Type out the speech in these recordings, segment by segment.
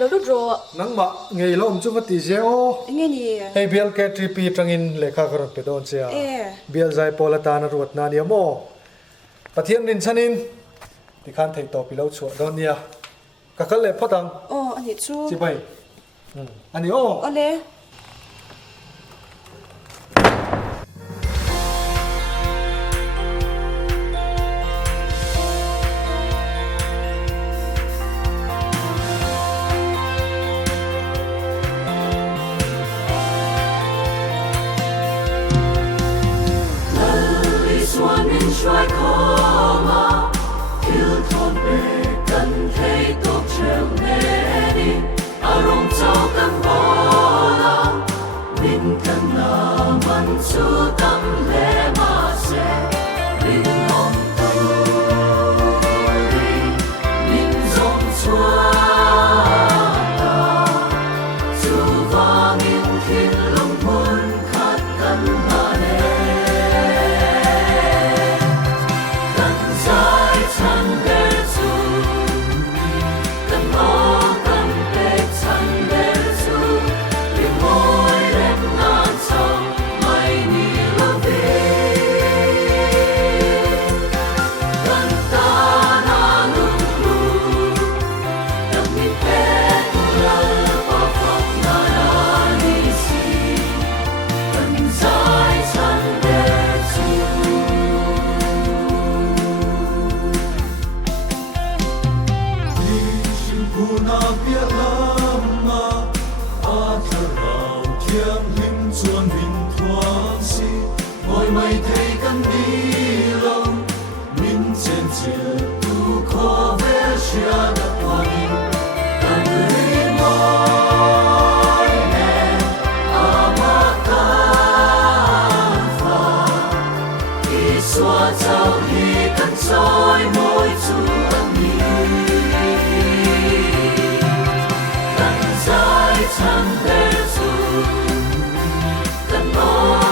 lo lu ro nang ma ngei lo chu ti je o nge ni hey bial ke tripi tangin lekha karon pe don che bial zai polata na ruat na ni mo pathian rin chanin ti khan thei to pilo chu don nia kakal le phatang ani chu chi bai ani o ole xoay khó mà thiếu thốn về cần thấy tốt trèo nè đi rong trao căn bỏ lòng mình cần là mình chú tâm lẽ mà sẽ mình lòng tôi mình dòng xóa ta dù và mình thiên lòng muốn khát cần mà mày thấy căn đi lâu mình trên chiều tu khó vẽ chia đặt hoài cần người mỏi nè mà tan phà khi xóa trao hi cần soi môi chu âm cần dài chẳng để dù cần bỏ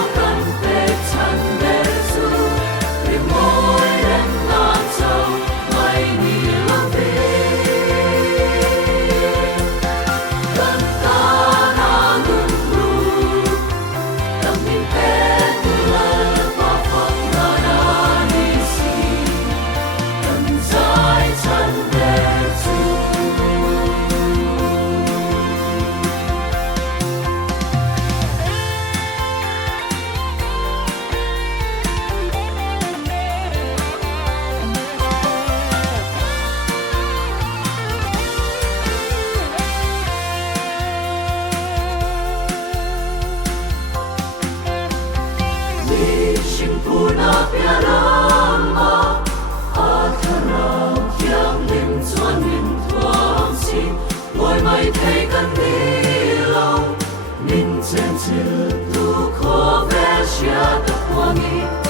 Puna piarama atharau kyang lim chuan min thuam si ngồi mày thấy căn đi lâu min chen chil tu khó vẽ chia tập hoa nghi